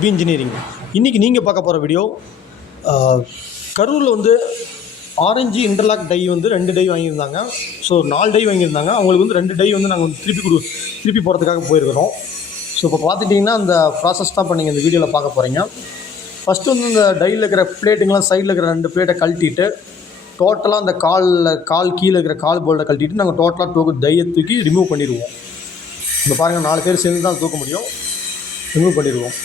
SP engineering. இன்றைக்கி நீங்கள் பார்க்க போகிற வீடியோ, கரூரில் வந்து ஆரஞ்சு இன்டர்லாக் டை வந்து 2 டை வாங்கியிருந்தாங்க. ஸோ 4 டை வாங்கியிருந்தாங்க. அவங்களுக்கு வந்து 2 டை வந்து நாங்கள் வந்து திருப்பி போகிறதுக்காக போயிருக்கிறோம். ஸோ இப்போ பார்த்துட்டிங்கன்னா அந்த ப்ராசஸ் தான் இப்போ நீங்கள் இந்த வீடியோவில் பார்க்க போகிறீங்க. ஃபஸ்ட்டு வந்து இந்த டையில் இருக்கிற பிளேட்டுங்கெலாம் சைடில் இருக்கிற 2 பிளேட்டை கழட்டிட்டு டோட்டலாக அந்த கால் கீழே இருக்கிற கால் போல்ட்டை கழட்டிட்டு நாங்கள் டோட்டலாக டையை தூக்கி ரிமூவ் பண்ணிடுவோம். இந்த பாருங்கள், 4 பேர் சேர்ந்து தான் தூக்க முடியும். ரிமூவ் பண்ணிடுவோம்.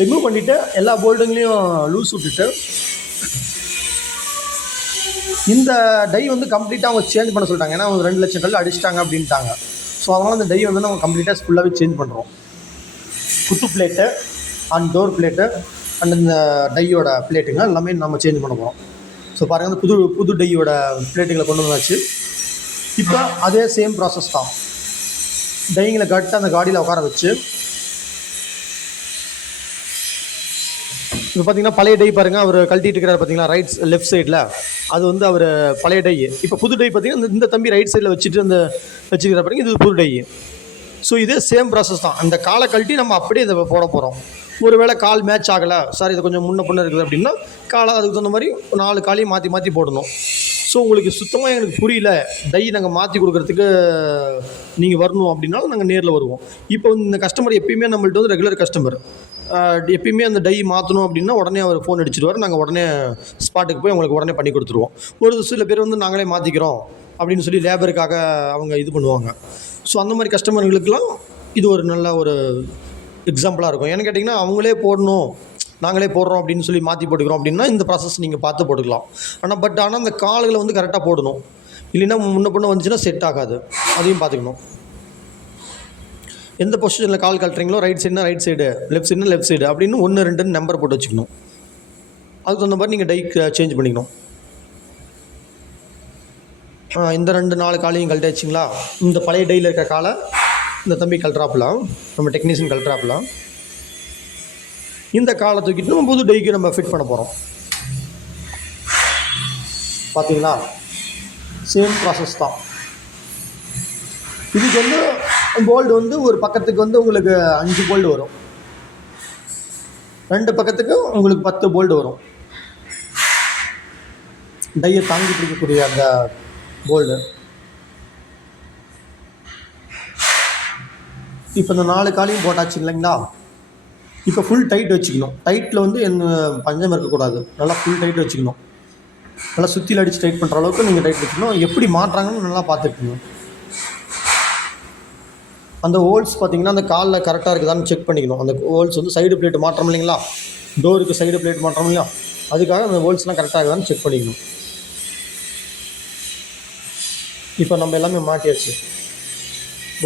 ரிமூவ் பண்ணிவிட்டு எல்லா போல்ட்டுங்களையும் லூஸ் விட்டுட்டு இந்த டை வந்து கம்ப்ளீட்டாக அவங்க சேஞ்ச் பண்ண சொல்லிட்டாங்க. ஏன்னா அவங்க 2 லட்சம் கல் அடிச்சிட்டாங்க அப்படின்ட்டாங்க. ஸோ அதனால் அந்த டை வந்து நம்ம கம்ப்ளீட்டாக ஃபுல்லாகவே சேஞ்ச் பண்ணுறோம். குத்து plate and door plate and இந்த டையோட பிளேட்டுங்க எல்லாமே நம்ம சேஞ்ச் பண்ண போகிறோம். ஸோ பாருங்கள், அந்த புது டையோட பிளேட்டுகளை கொண்டு வந்தாச்சு. இப்போ அதே சேம் ப்ராசஸ் தான். டைங்களை கட்டு அந்த காடியில் உட்கார வச்சு இப்போ பார்த்தீங்கன்னா பழைய டை பாருங்கள், அவர் கழட்டிட்டு இருக்கிறார் பார்த்தீங்களா, லெஃப்ட் சைடில். அது வந்து அவர் பழைய டை. இப்போ புது டை பார்த்தீங்கன்னா இந்த தம்பி ரைட் சைடில் வச்சுக்கிற பாருங்க, இது புது டை. ஸோ இதே சேம் ப்ராசஸ் தான். அந்த காலை கழட்டி நம்ம அப்படியே இதை போட போகிறோம். ஒருவேளை கால் மேட்ச் ஆகலை, சார் இது கொஞ்சம் முன்ன இருக்குது அப்படின்னா காலை அதுக்கு தகுந்த மாதிரி 4 காலையும் மாற்றி போடணும். ஸோ உங்களுக்கு சுத்தமாக எங்களுக்கு புரியல, டை நாங்கள் மாற்றி கொடுக்குறதுக்கு நீங்கள் வரணும் அப்படின்னாலும் நாங்கள் நேரில் வருவோம். இப்போ இந்த கஸ்டமர் எப்பயுமே நம்மள்ட்ட வந்து ரெகுலர் கஸ்டமர். எப்பயுமே அந்த டை மாற்றணும் அப்படின்னா உடனே அவர் ஃபோன் அடிச்சிடுவார். நாங்கள் உடனே ஸ்பாட்டுக்கு போய் உங்களுக்கு உடனே பண்ணி கொடுத்துருவோம். ஒரு சில பேர் வந்து நாங்களே மாற்றிக்கிறோம் அப்படின்னு சொல்லி லேபருக்காக அவங்க இது பண்ணுவாங்க. ஸோ அந்த மாதிரி கஸ்டமர்களுக்கெலாம் இது ஒரு நல்ல ஒரு எக்ஸாம்பிளாக இருக்கும். ஏன்னு கேட்டிங்கன்னா, அவங்களே போடணும், நாங்களே போடுறோம் அப்படின்னு சொல்லி மாற்றி போட்டுக்கிறோம் அப்படின்னா இந்த ப்ராசஸ் நீங்கள் பார்த்து போட்டுக்கலாம். ஆனால் அந்த கால்களை வந்து கரெக்டாக போடணும். இல்லைன்னா முன்ன பின்ன வந்துச்சுன்னா செட் ஆகாது. அதையும் பார்த்துக்கணும். எந்த பொசிஷனில் கால் கழட்டுறீங்களோ, ரைட் சைடுனா ரைட் சைடு, லெஃப்ட் சைடுனா லெஃப்ட் சைடு அப்படின்னு 1, 2 நம்பர் போட்டு வச்சுக்கணும். அதுக்கு தகுந்த மாதிரி நீங்கள் டை சேஞ்ச் பண்ணிக்கணும். இந்த 2, 4 காலையும் கழட்டி வச்சிங்களா, இந்த பழைய டையில் இருக்க காலை இந்த தம்பி கழட்டுறாப்புலாம், நம்ம டெக்னீஷியன் கழட்டுறாப்புலாம். இந்த காலை தூக்கிட்டு நம்ம புது டைக்கு நம்ம ஃபிட் பண்ண போகிறோம். பார்த்தீங்களா, சேம் ப்ராசஸ் தான். இதுக்கு வந்து போல்டு வந்து ஒரு பக்கத்துக்கு வந்து உங்களுக்கு 5 போல்டு வரும், 2 பக்கத்துக்கு உங்களுக்கு 10 போல்டு வரும். டையை தாங்கி பிடிக்கக்கூடிய அந்த போல்டு. இப்போ இந்த 4 காலையும் போட்டாச்சு இல்லைங்களா. இப்போ ஃபுல் டைட் வச்சுக்கணும். டைட்டில் வந்து பஞ்சம் இருக்கக்கூடாது. நல்லா ஃபுல் டைட் வச்சுக்கணும். நல்லா சுற்றியில் அடித்து டைட் பண்ணுற அளவுக்கு நீங்கள் டைட் வச்சுக்கணும். எப்படி மாட்டுறாங்கன்னு நல்லா பார்த்துக்கணும். அந்த ஹோல்ஸ் பார்த்திங்கன்னா அந்த காலில் கரெக்டாக இருக்குதான்னு செக் பண்ணிக்கணும். அந்த ஹோல்ஸ் வந்து சைடு பிளேட் மாற்றோம் இல்லைங்களா, டோருக்கு சைடு பிளேட் மாற்றோம் இல்லையா, அதுக்காக அந்த ஹோல்ஸ்லாம் கரெக்டாக இருக்குதான்னு செக் பண்ணிக்கணும். இப்போ நம்ம எல்லாமே மாட்டியாச்சு.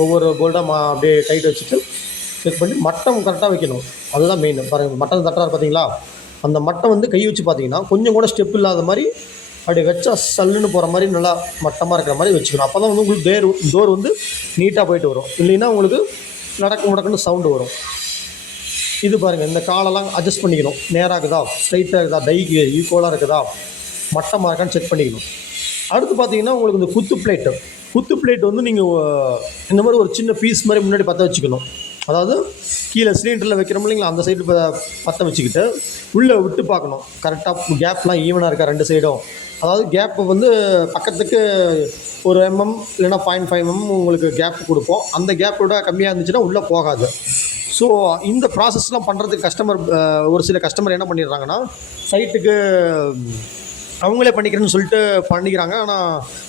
ஒவ்வொரு போல்டாக அப்படியே டைட் வச்சுட்டு செக் பண்ணி மட்டம் கரெக்டாக வைக்கணும். அதுதான் மெயின். பாருங்கள், மட்டம் தட்டுறாரு பார்த்தீங்களா, அந்த மட்டம் வந்து கை வச்சு பார்த்தீங்கன்னா கொஞ்சம் கூட ஸ்டெப் இல்லாத மாதிரி அப்படி வச்சா சல்லுன்னு போகிற மாதிரி நல்லா மட்டமாக இருக்கிற மாதிரி வச்சுக்கணும். அப்போ தான் வந்து உங்களுக்கு டோர் வந்து நீட்டாக போயிட்டு வரும். இல்லைன்னா உங்களுக்கு முடக்குன்னு சவுண்டு வரும். இது பாருங்கள், இந்த காலெல்லாம் அட்ஜஸ்ட் பண்ணிக்கணும். நேராக இருக்குதா, ஸ்ட்ரைட்டாக இருக்குதா, டைக்கு ஈக்குவலாக இருக்குதா, மட்டமாக இருக்கான்னு செக் பண்ணிக்கணும். அடுத்து பார்த்தீங்கன்னா உங்களுக்கு இந்த குத்து பிளேட் வந்து நீங்கள் இந்த மாதிரி ஒரு சின்ன பீஸ் மாதிரி முன்னாடி பற்ற வச்சுக்கணும். அதாவது கீழே சிலிண்டரில் வைக்கிறோம் இல்லைங்களா, அந்த சைடு பற்ற வச்சுக்கிட்டு உள்ளே விட்டு பார்க்கணும் கரெக்டாக கேப்லாம் ஈவனாக இருக்கா 2 சைடும். அதாவது கேப்பு வந்து பக்கத்துக்கு 1 mm இல்லைனா 0.5 mm உங்களுக்கு கேப் கொடுப்போம். அந்த கேப்போட கம்மியாக இருந்துச்சுன்னா உள்ளே போகாது. ஸோ இந்த ப்ராசஸ்லாம் பண்ணுறதுக்கு ஒரு சில கஸ்டமர் என்ன பண்ணிடுறாங்கன்னா, சைட்டுக்கு அவங்களே பண்ணிக்கிறேன்னு சொல்லிட்டு பண்ணிக்கிறாங்க. ஆனால்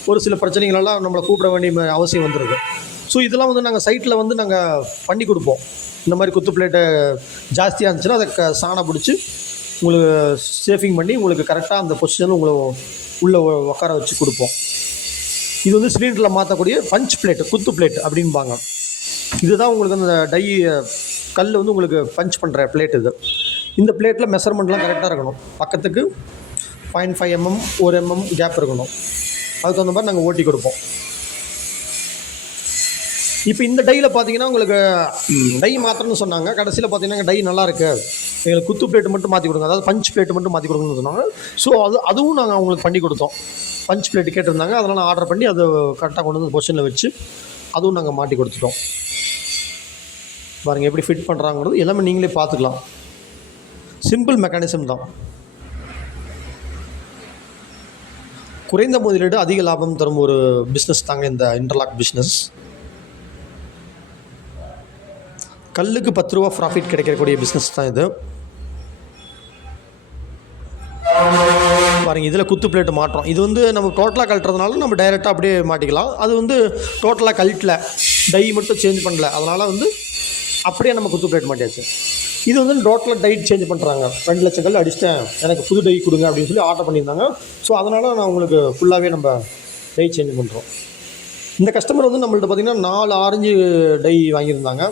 ஒரு சில பிரச்சனைகளெல்லாம் நம்மளை கூப்பிட வேண்டிய அவசியம் வந்துடுது. ஸோ இதெல்லாம் வந்து நாங்கள் சைட்டில் வந்து நாங்கள் பண்ணி கொடுப்போம். இந்த மாதிரி குத்து பிளேட்டு ஜாஸ்தியாக இருந்துச்சுன்னா அதை சாணம் பிடிச்சி உங்களுக்கு சேஃபிங் பண்ணி உங்களுக்கு கரெக்டாக அந்த பொசிஷனில் உங்களை உள்ளே உட்கார வச்சு கொடுப்போம். இது வந்து சிலிண்டரில் மாற்றக்கூடிய பஞ்ச் பிளேட்டு, குத்து பிளேட் அப்படின்பாங்க. இதுதான் உங்களுக்கு அந்த டை கல் வந்து உங்களுக்கு பஞ்ச் பண்ணுற பிளேட். இந்த பிளேட்டில் மெஷர்மெண்ட்லாம் கரெக்டாக இருக்கணும். பக்கத்துக்கு 0.5 mm 1 mm கேப் இருக்கணும். அதுக்கு தகுந்த மாதிரி நாங்கள் ஓட்டி கொடுப்போம். இப்போ இந்த டையில் பார்த்தீங்கன்னா உங்களுக்கு டை மாத்திரன்னு சொன்னாங்க. கடைசியில் பார்த்தீங்கன்னா டை நல்லாயிருக்கு, எங்களுக்கு குத்து பிளேட்டு மட்டும் மாற்றி கொடுங்க, அதாவது பஞ்ச் பிளேட்டு மட்டும் மாற்றி கொடுங்கன்னு சொன்னாங்க. ஸோ அதுவும் நாங்கள் அவங்களுக்கு பண்ணி கொடுத்தோம். பஞ்ச் பிளேட்டு கேட்டிருந்தாங்க, அதெல்லாம் நான் ஆர்டர் பண்ணி அதை கரெக்டாக கொண்டு வந்து பொசிஷனில் வச்சு அதுவும் நாங்கள் மாட்டி கொடுத்துட்டோம். பாருங்கள் எப்படி ஃபிட் பண்ணுறாங்கிறது எல்லாமே நீங்களே பார்த்துக்கலாம். சிம்பிள் மெக்கானிசம் தான். குறைந்த முதலீடு அதிக லாபம் தரும் ஒரு பிஸ்னஸ் தாங்க இந்த இன்டர்லாக் பிஸ்னஸ். கல்லுக்கு 10 ரூபா ப்ராஃபிட் கிடைக்கக்கூடிய பிஸ்னஸ் தான் இது. பாருங்கள் இதில் குத்து பிளேட்டு மாற்றோம். இது வந்து நம்ம டோட்டலாக கழட்டுறதுனால நம்ம டைரெக்டாக அப்படியே மாட்டிக்கலாம். அது வந்து டோட்டலாக கழட்டல, டை மட்டும் சேஞ்ச் பண்ணல, அதனால் வந்து அப்படியே நம்ம குத்து பிளேட் மாட்டியாச்சு. இது வந்து டோட்டலாக டை சேஞ்ச் பண்ணுறாங்க. 2 லட்சம் கல் அடிச்சிட்டேன், எனக்கு புது டை கொடுங்க அப்படின்னு சொல்லி ஆர்டர் பண்ணியிருந்தாங்க. ஸோ அதனால் நான் உங்களுக்கு ஃபுல்லாகவே நம்ம டை சேஞ்ச் பண்ணுறோம். இந்த கஸ்டமர் வந்து நம்மள்ட்ட பார்த்திங்கன்னா 4 ஆரஞ்சு டை வாங்கியிருந்தாங்க.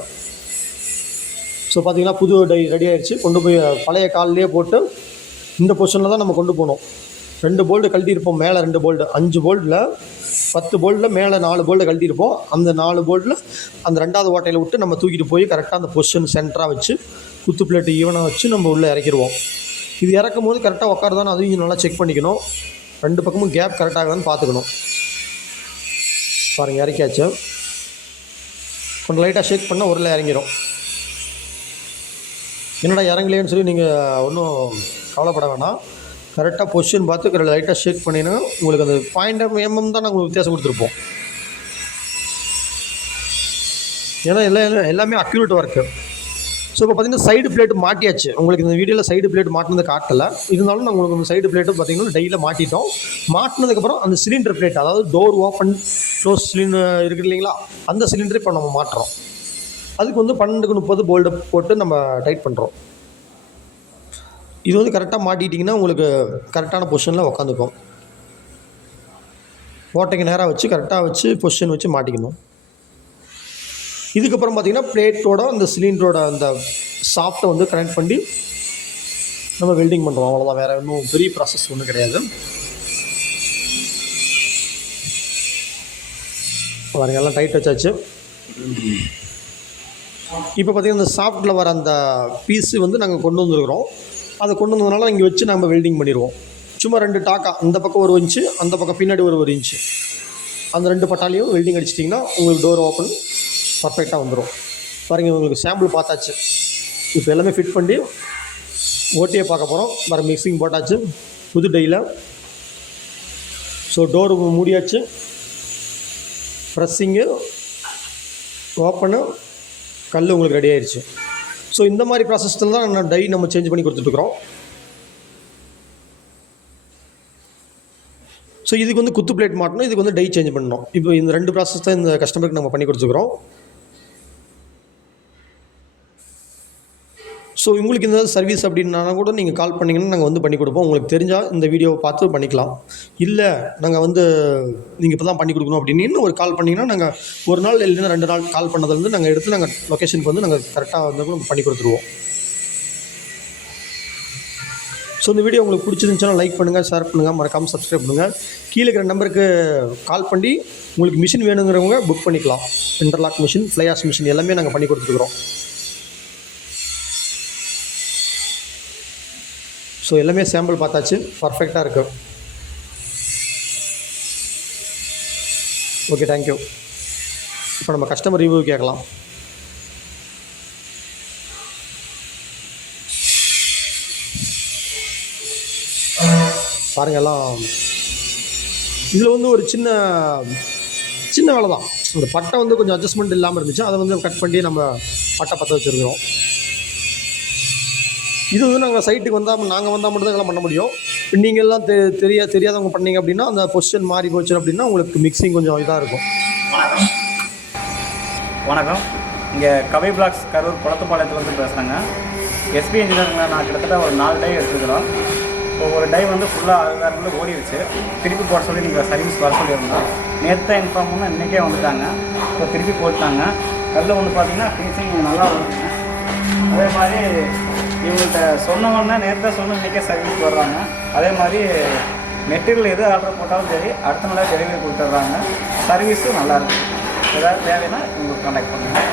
ஸோ பார்த்திங்கன்னா புது டை ரெடி ஆகிடுச்சு. கொண்டு போய் பழைய கால்லேயே போட்டு இந்த பொசிஷனில் தான் நம்ம கொண்டு போகணும். 2 போல்டு கழட்டியிருப்போம், மேலே 2 போல்டு, 5 போல்டில் 10 போல்டில் மேலே 4 போல்டு கழட்டியிருப்போம். அந்த 4 போல்டில் அந்த 2வது ஓட்டையில் விட்டு நம்ம தூக்கிட்டு போய் கரெக்டாக அந்த பொசிஷன் சென்டராக வச்சு குத்து பிளேட்டு ஈவனாக வச்சு நம்ம உள்ளே இறக்கிடுவோம். இது இறக்கும் போது கரெக்டாக உட்காருதானே அதையும் நல்லா செக் பண்ணிக்கணும். 2 பக்கமும் கேப் கரெக்டாகுதான்னு பார்த்துக்கணும். பாருங்கள் இறக்கியாச்சு. கொஞ்சம் லைட்டாக ஷேக் பண்ணால் உருளை இறங்கிடும். என்னடா இறங்கலேன்னு சொல்லி நீங்கள் ஒன்றும் கவலைப்பட வேணாம். கரெக்டாக பொசிஷன் பார்த்து லைட்டாக ஷேக் பண்ணினா உங்களுக்கு அந்த 0.5 தான் நாங்கள் வித்தியாசம் கொடுத்துருப்போம். ஏன்னா எல்லாமே அக்யூரேட் ஒர்க்கு. ஸோ இப்போ பார்த்திங்கன்னா சைடு பிளேட்டு மாட்டியாச்சு. உங்களுக்கு இந்த வீடியோவில் சைடு பிளேட் மாட்டினது காட்டலை, இருந்தாலும் நாங்கள் உங்களுக்கு சைடு பிளேட்டு பார்த்திங்கன்னா டெய்லியில் மாட்டிட்டோம். மாட்டினதுக்கப்புறம் அந்த சிலிண்டர் பிளேட், அதாவது டோர் ஓப்பன் க்ளோஸ் சிலிண்டர் இருக்குது இல்லைங்களா, அந்த சிலிண்டரை இப்போ நம்ம மாட்டுறோம். அதுக்கு வந்து 12க்கு 30 போல்டு போட்டு நம்ம டைட் பண்ணுறோம். இது வந்து கரெக்டாக மாட்டிட்டிங்கன்னா உங்களுக்கு கரெக்டான பொசிஷனில் உட்காந்துக்கும். ஓட்டைக்கு நேராக வச்சு கரெக்டாக வச்சு பொசிஷன் வச்சு மாட்டிக்கணும். இதுக்கப்புறம் பார்த்திங்கன்னா பிளேட்டோட அந்த சிலிண்டரோட அந்த சாஃப்ட்டை வந்து கனெக்ட் பண்ணி நம்ம வெல்டிங் பண்ணுறோம். அவ்வளோதான், வேறு இன்னும் பெரிய ப்ராசஸ் ஒன்றும் கிடையாது. பாருங்கள் எல்லாம் டைட் வச்சாச்சு. இப்போ பார்த்திங்கன்னா இந்த சாஃப்ட்டில் வர அந்த பீஸு வந்து நாங்கள் கொண்டு வந்துருக்குறோம். அதை கொண்டு வந்ததுனால இங்கே வச்சு நம்ம வெல்டிங் பண்ணிடுவோம். சும்மா 2 டாக்கா, இந்த பக்கம் 1 இன்ச்சு, அந்த பக்கம் பின்னாடி 1 இன்ச்சு, அந்த 2 பட்டாலையும் வெல்டிங் அடிச்சிட்டிங்கன்னா உங்களுக்கு டோர் ஓப்பன் பர்ஃபெக்டாக வந்துடும். பாருங்கள் உங்களுக்கு சாம்பிள் பார்த்தாச்சு. இப்போ எல்லாமே ஃபிட் பண்ணி ஓட்டியை பார்க்க போகிறோம். வேறு மிக்சிங் போட்டாச்சு புது டையில். ஸோ டோர் மூடியாச்சு, ப்ரெஸ்ஸிங்கு, ஓப்பனு, கல் உங்களுக்கு ரெடி ஆயிடுச்சு. ஸோ இந்த மாதிரி ப்ராசஸில் தான் நான் டை நம்ம சேஞ்ச் பண்ணி கொடுத்துட்ருக்குறோம். ஸோ இதுக்கு வந்து குத்து பிளேட் மாட்டணும், இதுக்கு வந்து டை சேஞ்ச் பண்ணணும். இப்போ இந்த 2 ப்ராசஸ் தான் இந்த கஸ்டமருக்கு நம்ம பண்ணி கொடுத்துருக்குறோம். ஸோ உங்களுக்கு இந்த சர்வீஸ் அப்படின்னா கூட நீங்கள் கால் பண்ணிங்கன்னா நாங்கள் வந்து பண்ணி கொடுப்போம். உங்களுக்கு தெரிஞ்சால் இந்த வீடியோவை பார்த்து பண்ணிக்கலாம். இல்லை நாங்கள் வந்து நீங்கள் இப்போ தான் பண்ணி கொடுக்கணும் அப்படின்னு இன்னும் ஒரு கால் பண்ணிங்கன்னா நாங்கள் 1 நாள் இல்லைன்னா 2 நாள் கால் பண்ணதுலேருந்து நாங்கள் எடுத்து நாங்கள் லொக்கேஷனுக்கு வந்து நாங்கள் கரெக்டாக வந்து கூட பண்ணி கொடுத்துருவோம். ஸோ இந்த வீடியோ உங்களுக்கு பிடிச்சிருந்துச்சுன்னா லைக் பண்ணுங்கள், ஷேர் பண்ணுங்கள், மறக்காமல் சப்ஸ்கிரைப் பண்ணுங்கள். கீழே இருக்கிற நம்பருக்கு கால் பண்ணி உங்களுக்கு மிஷின் வேணுங்கிறவங்க புக் பண்ணிக்கலாம். இன்டர்லாக் மிஷின், ஃப்ளைஆஷ் மிஷின் எல்லாமே நாங்கள் பண்ணி கொடுத்துருக்குறோம். ஸோ எல்லாமே சாம்பிள் பார்த்தாச்சு, பர்ஃபெக்டாக இருக்குது. Okay, thank you. இப்போ நம்ம கஸ்டமர் ரிவ்யூ கேட்கலாம். பாருங்கள் எல்லாம் இதில் வந்து ஒரு சின்ன வேலை தான். இந்த பட்டை வந்து கொஞ்சம் அட்ஜஸ்ட்மெண்ட் இல்லாமல் இருந்துச்சு, அதை வந்து கட் பண்ணி நம்ம பட்டை பற்ற வச்சுருக்கிறோம். இது வந்து நாங்கள் சைட்டுக்கு வந்தால் நாங்கள் வந்தால் மட்டும் தான் இதெல்லாம் பண்ண முடியும். நீங்கள்லாம் தெரியாதவங்க பண்ணீங்க அப்படின்னா அந்த பொசிஷன் மாறி போச்சு அப்படின்னா உங்களுக்கு மிக்சிங் கொஞ்சம் இதாக இருக்கும். வணக்கம், இங்கே கவை பிளாக்ஸ் கரூர் குளத்துப்பாளையத்துலேருந்து பேசுகிறேங்க. எஸ்பி இன்ஜினியருங்க. நான் கிட்டத்தட்ட ஒரு 4 டை எடுத்துக்கிறோம். ஒரு டை வந்து ஃபுல்லாக 60,000 ஓடிடுச்சு. திருப்பி போட சொல்லி நீங்கள் சர்வீஸ் வர சொல்லியிருந்தோம். நேற்று தான் இன்ஃபார்ம் பண்ணால் இன்றைக்கே வந்துட்டாங்க. இப்போ திருப்பி போட்டாங்க. கல்ல ஒன்று பார்த்தீங்கன்னா ஃபினிஷிங் நல்லா வந்துச்சுங்க. அதே மாதிரி இவங்கள்ட்ட சொன்னவொன்னே நேற்று சொன்ன இன்றைக்கே சர்வீஸ் வர்றாங்க. அதே மாதிரி மெட்டீரியல் எது ஆர்டர் போட்டாலும் சரி அடுத்த நாளாக டெலிவரி கொடுத்துட்றாங்க. சர்வீஸும் நல்லாயிருக்கு. ஏதாவது தேவைன்னா உங்களுக்கு கான்டாக்ட் பண்ணுங்கள்.